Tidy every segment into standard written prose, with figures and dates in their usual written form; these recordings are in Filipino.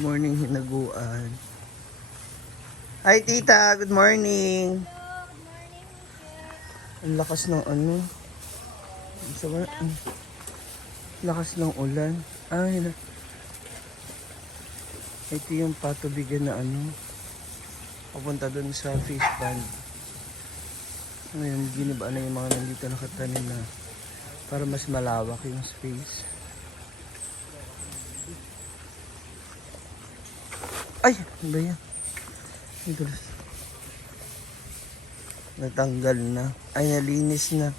Morning hinaguan. Hi tita, good morning. Hello, good morning, Michelle. Ang lakas ng ano. Lakas ng ulan. Ay, ito yung patubigan na ano. Papunta dun sa fish pond. Ngayon, giniba na yung mga nandito nakatanim na para mas malawak yung space. Ay, ano ba yan? Ay, tulos. Natanggal na. Ay, nalinis na.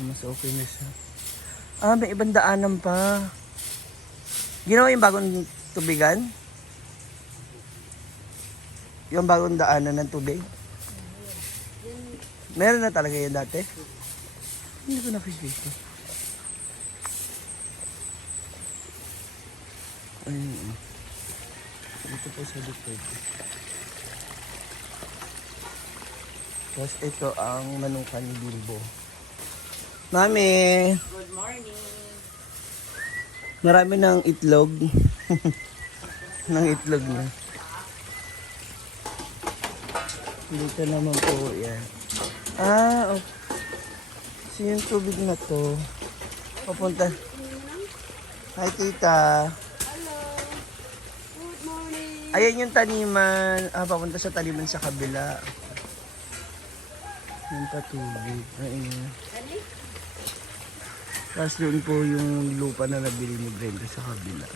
Mas okay na siya. Ah, may ibang daanan pa. Ginawa yung bagong tubigan? Yung bagong daanan ng tubig? Meron na talaga yan dati? Hindi ko nakikita. Ayun. Dito po sa likod. Tapos ito ang manukan ni Bilbo. Mami! Good morning. Marami ng itlog. Ng itlog na. Dito naman po yan. Ah, okay. So yung tubig na to, papunta. Hi tita. Hello. Good morning. Ayan yung taniman. Ah, papunta sa taniman sa kabila. Yung patubig. Ayun. Ano? Tapos doon po yung lupa na nabili ni Brenda sa kabila.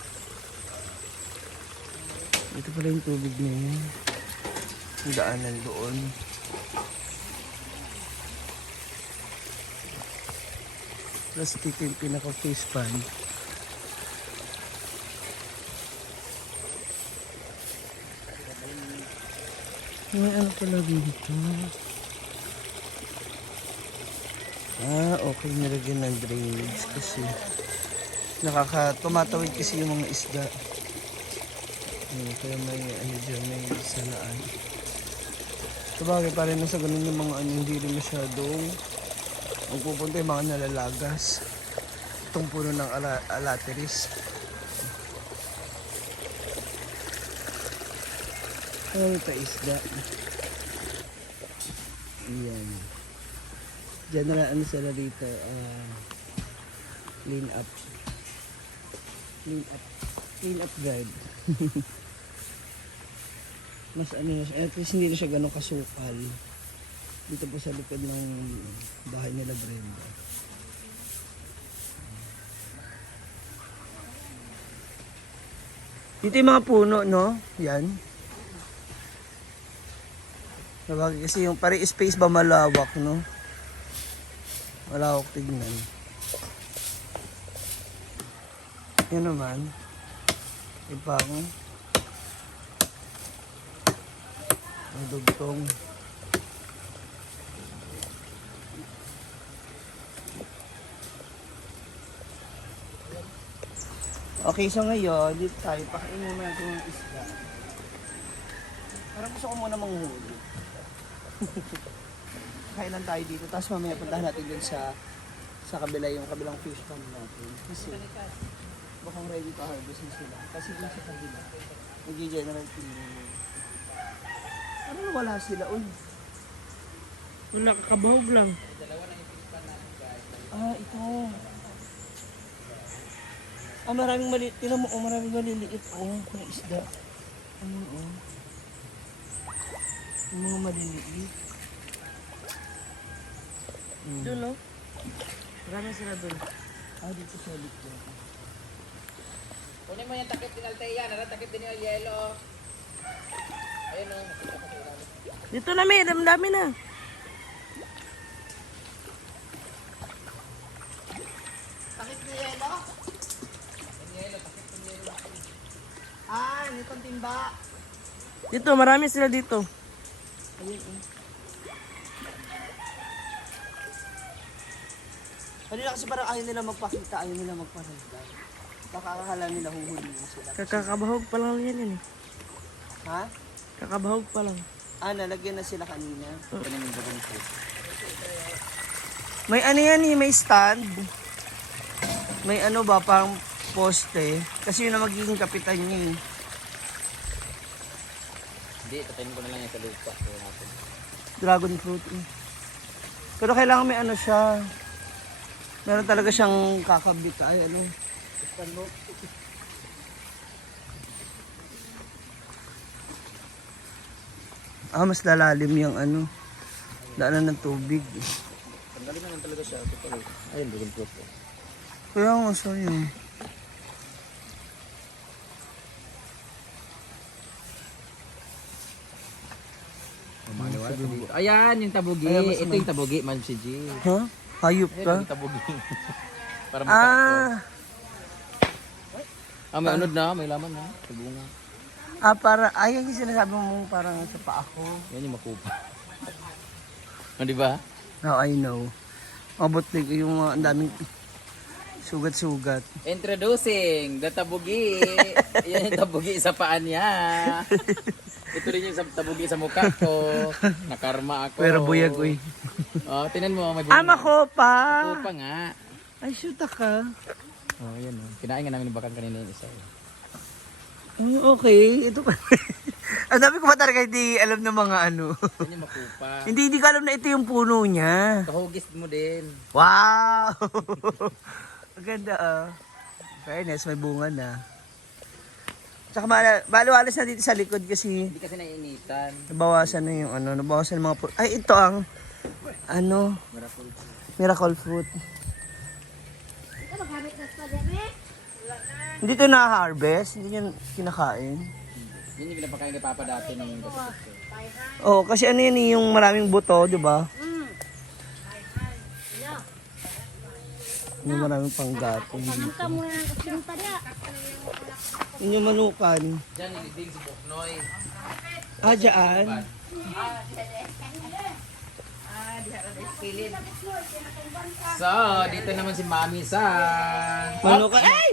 Ito pala yung tubig na yun. Yung daanan doon. Tapos dito yung pinaka-face pan. May ano pala dito. Ah, okay. Nilagyan ng drainage kasi tumatawid kasi yung mga isda. Kaya may ano dyan, may salaan. Sabagay pa rin sa ganun yung mga ano, hindi rin masyadong ang pupunta yung mga nalalagas. Itong puno ng alateris. Ay, isda. Ayan. Diyan na ano sila dito. Clean up. Clean up. Clean up drive. Mas ano na siya. At least hindi na siya ganun kasukal. Dito po sa likod ng bahay nila Brenda. Dito yung mga puno, no? Yan. Sabagay kasi yung pare space ba malawak, no? Malawak tignan. Yan naman. Ibang ang dugtong. Okay, so ngayon, dito tayo. Pakainin mo natin yung isda. Parang gusto ko muna manghuli. Kailan tayo dito. Tapos mamaya puntahan natin dun sa kabila, yung kabilang fish pond natin. Kasi baka ready to harvest na sila. Kasi dun sa kabila, nag-general cleaning. Ano wala sila? Uy. Wala, kakabahog lang. Ah, ito. Ah, maraming maliit. Tingnan mo, oh, maraming maliliit. Oh, na isda. Ano, oh. Yung mga maliliit. Doon, no? Marami sila doon. Ah, dito sa likod. Kunin mo yung takip din Altea, naratakip din yung yellow. Ayun o. Dito na, may dami na. Takip na yelo? Ah, nitong timba. Dito, marami sila dito. Ayun, oh. Kanina kasi parang ayaw nila magpakita, ayaw nila magparanda. Baka akala nila huhuli mo sila. Kakabahog pa lang yan yun eh. Ha? Kakabahog pa lang. Ah, nalagyan na sila kanina. May ano yan eh, may stand. May ano ba, pang poste. Kasi yun na magiging kapitan niya eh. Hindi, tatayin ko na lang yan sa lupa. Kaya natin. Dragon fruit eh. Pero kailangan may ano siya. Meron talaga siyang kakabit. Ay ano. Mas lalalim yung ano. Daanan ng tubig. Tanggalin na lang talaga siya. Ito pala. Ayun, dragon fruit. Kaya nga siya yun. Maniwala ko dito. Ayan, yung tabugi. Ayan, mas Ito yung tabugi, man si G. Ha? Hayop ka? Ayan, yung tabugi. Para makakot. May anod na, may laman na. Sa bunga. Ayan yung sinasabi mo parang sa paa ko. Yan yung makupa. Di ba? Now I know. Mabot yung mga ang daming sugat-sugat. Introducing the tabugi. Yan yung tabugi sa paa niya. Ito rin yung tabugi sa mukha ko. Nakarma ako. Pero buyag, uy. Oh, tinan mo. Ko pa! Makupa nga. Ay, shoot ka. Oh, yan oh. Kinain nga namin yung bakang kanina yung isa. Okay, ito pa. Ang dami ko pa talaga hindi alam ng mga ano. Yan yung makupa. Hindi ko alam na ito yung puno niya. Kahugis mo din. Wow! Ang ganda ah. Fairness, may bunga na. Tsaka maluwalas na dito sa likod kasi Hindi kasi naiinitan. nabawasan na yung ano, nabawasan ng mga ay, ito ang ano, miracle fruit. Ito maghamit na sa dami. Hindi ito na-harvest, hindi yan kinakain. Yun yung pinapakain kay Papa dati ng kapatid ko. Oh, kasi ano yan eh, yung maraming buto, di ba? Yung maraming panggatong. Pamangka muna ng kasinta niya. Yun yung manukan. Diyan, din si Buknoy. Dyan. So, dito naman si Mami sa... Manukan. Ay!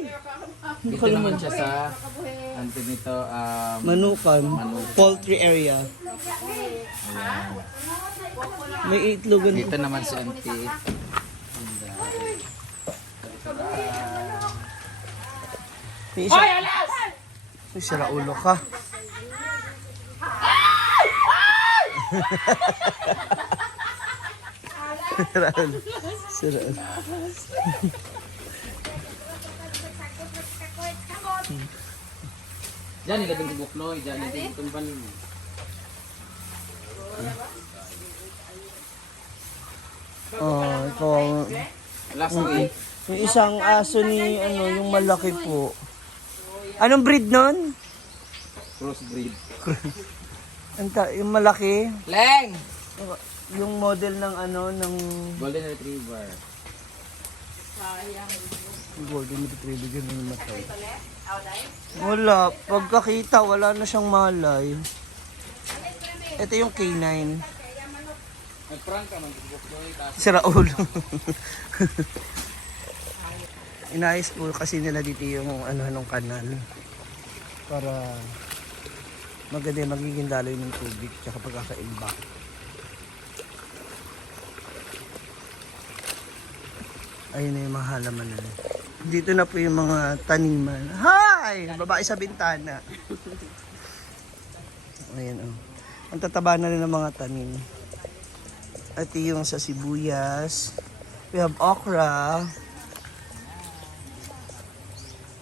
Dito naman siya sa... Anto nito, Manukan. Poultry area. May itlogan. dito naman si Auntie. May isa. Ay, sira ulo ka. Sira ulo. Sira ulo. Diyan, nilabing si Buknoy. Diyan, nilabing si Tumban. Ikaw. Last week. Yung isang aso ni, ano, yung malaki po. Anong breed nun? Crossbreed. Yung malaki. Leng! Yung model ng ano, ng Golden Retriever. golden retriever yun yung matay. Wala. Pagkakita, wala na siyang malay. Ito yung K9. Nag-prank ka man si Buknoy. Sira ulo. Inayos po kasi nila dito yung ano nung kanal para maganda yung magiging daloy ng tubig tsaka pagkaka-imbak. Ayun na yung mga halaman na. Dito na po yung mga taniman. Hi! Babae sa bintana. Ayan o. Ang tataba na rin ng mga tanim. At yung sa sibuyas. We have okra.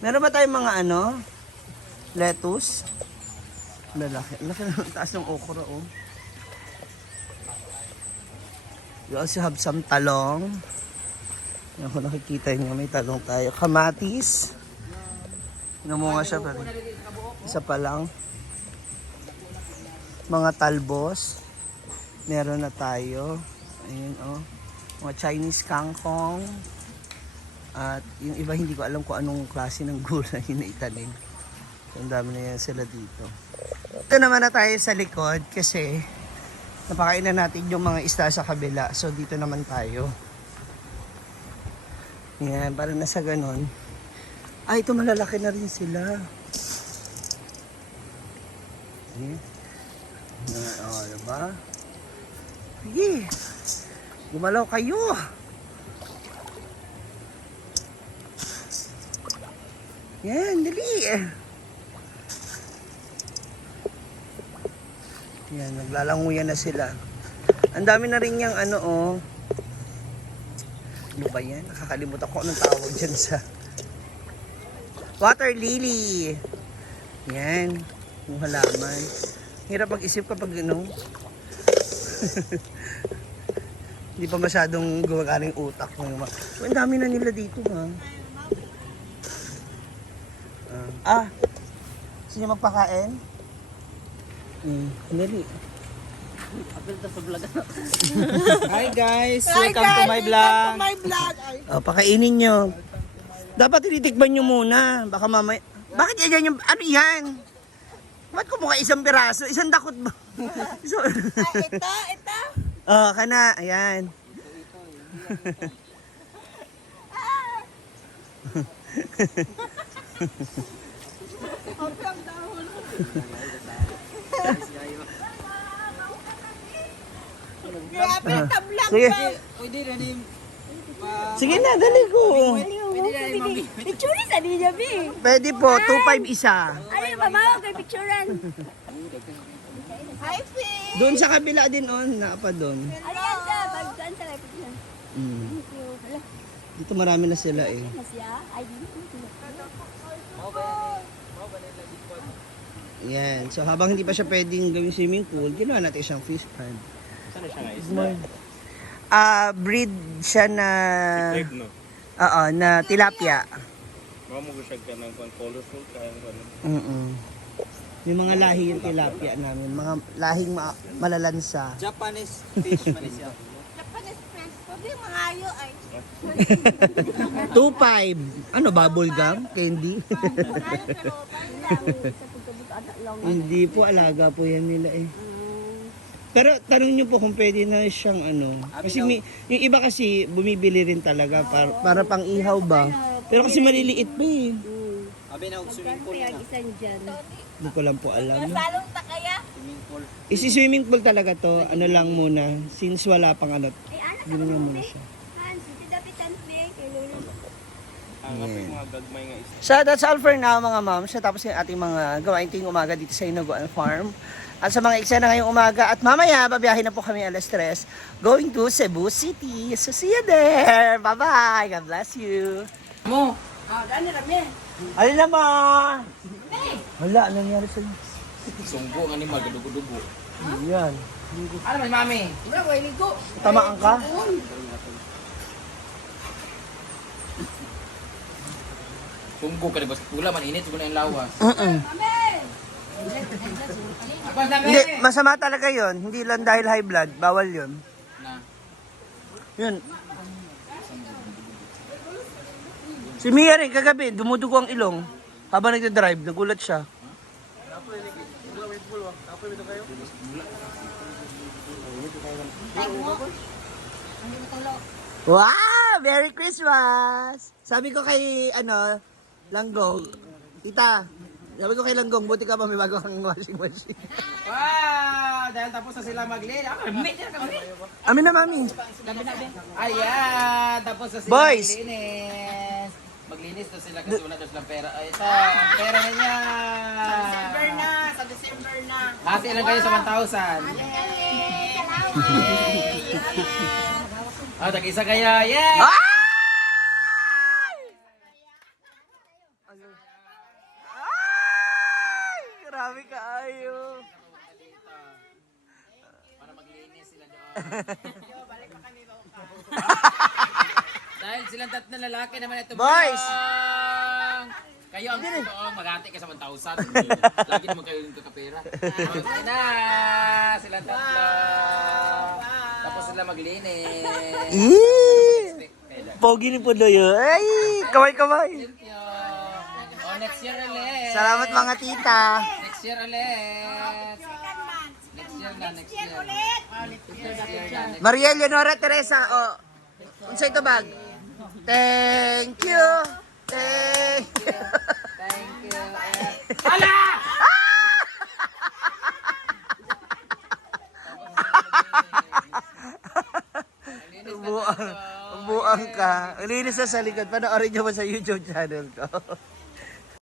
Meron ba tayong mga ano? Lettuce? Lalaki. Laki na taas ng okra oh. We also have some talong. Yan kung nakikita nyo, may talong tayo. Kamatis. Namunga siya pa rin. Isa pa lang. Mga talbos. Meron na tayo. Ayun oh. Mga Chinese kangkong. At yung iba hindi ko alam kung anong klase ng gulay na itanim. So, ang dami na yan sila dito. Ito naman na tayo sa likod kasi napakain na natin yung mga isda sa kabila. So dito naman tayo. Yan, parang nasa ganon. Ay, ito malalaki na rin sila. Okay. Diba? Sige. Gumalaw kayo. Yan, dali. Yan, naglalanguyan na sila. Ang dami na rin yung ano, oh. Ano ba yan? Nakakalimutan ko anong tawag dyan sa water lily. Yan, yung halaman. Hirap mag-isip kapag ano. Hindi pa masyadong gumagana yung utak mo. Ang dami na nila dito, ha. Sino magpakain? Dali. Apil to sa vlog. Hi guys, welcome to my vlog. Pakainin nyo. Dapat tinitikman nyo muna. Baka mamaya. Bakit yan yung, ano yan? Ba't kumuha isang piraso? Isang dakot ba? Ito. Kana, ayan. Grabe, tablang Sige. ba? Pwede na din. Sige na, dali ko. Picture sa niya, Bi. Pwede po, 2.5 isa. Ano yung mamawa kay picturean? Hi, Fi. Doon sa kabila din on, naapa doon. Ano yan ka? Pagkaan sa kay picturean. Thank you. Hala, Dito marami na sila eh. masya. Ay, dito. Yan. So habang hindi pa siya pwedeng gawing swimming pool, ginawa natin siyang fish pond. Sana siya nga isda? Breed siya na Egg, no? oo, na tilapia. Baka mo siya ka ng colorful kaya ko. May mga lahi yung tilapia namin, mga lahing malalansa. Japanese fish manisya. Japanese friends. Pwede mga ayo ay. 2.5. Ano, bubble gum? Candy? Mga pero parang sa pagkabutaan lang. Hindi po, alaga po yan nila eh. Pero tanong nyo po kung pwede na siyang ano. Kasi yung iba kasi bumibili rin talaga para pang ihaw ba. Pero kasi maliliit pa eh. Abi na og swimming pool Kaya na. isan dyan. Hindi ko lang po alam. Salong ta kaya? Swimming pool. Isi-swimming pool talaga to. Ano lang muna. Since wala pang ano. Ay, anak Gano'n nga muna siya. Hans, iti dapitan Bi. Kay Lolo. Ang kapit mga gagmay nga isda. So that's all for now mga ma'am. So tapos yung ating mga gawain ting umaga dito sa Hinogoan Farm. At sa mga eksena ngayong umaga at mamaya babiyahin na po kami alas 3 going to Cebu City. So see you there. Bye-bye. God bless you. Mo. Alin naman? Wala, anong nangyari sa'yo? Sunggo nga ni magadugo-dugo. Yan. Ano man mami? Tamaan ka? Sunggo ka ni basta pula man init siguro yung lawas. Apa Hindi, masama talaga yon. Hindi lang dahil high blood. Bawal yon. na. Yun. Si Mia rin kagabi, dumudugo ang ilong. Habang nagdadrive, nagulat siya. Wow! Merry Christmas! Sabi ko kay, Langgong, tita, sabi ko kay Langgong, buti ka pa may bago kang washing machine. Wow! Dahil tapos na sila maglinis. Medyo na kami. Amin na, mami. Ayan! Tapos na sila Boys! maglinis. Maglinis na sila kasi wala na silang pera. Ay, ito, ang pera na niya. Sa December na. Hati lang kayo sa 1,000. Ah, tag-isa kayo. Yay! Ay! Ay! Grabe ka ayo. Para maglinis sila doon. Dahil silang tatlong lalaki naman ito. Boys! Kayo ang maghati ka sa 1,000. Lagi naman kayo yung kakapera. Okay na! Silang tatlo. Tapos sila maglinis. Pogi ni Pudoy. Ay! Kamay-kamay. Thank you. Oh, next year ulit. Salamat mga tita. Next year ulit. Next year na, next year. Next year na, next Mariel Leonora Teresa. Unsa ito bag? Thank you. Thank you. Thank you. Hala! Buang ka. Ang linis na sa likod. Panoorin nyo ba sa YouTube channel ko?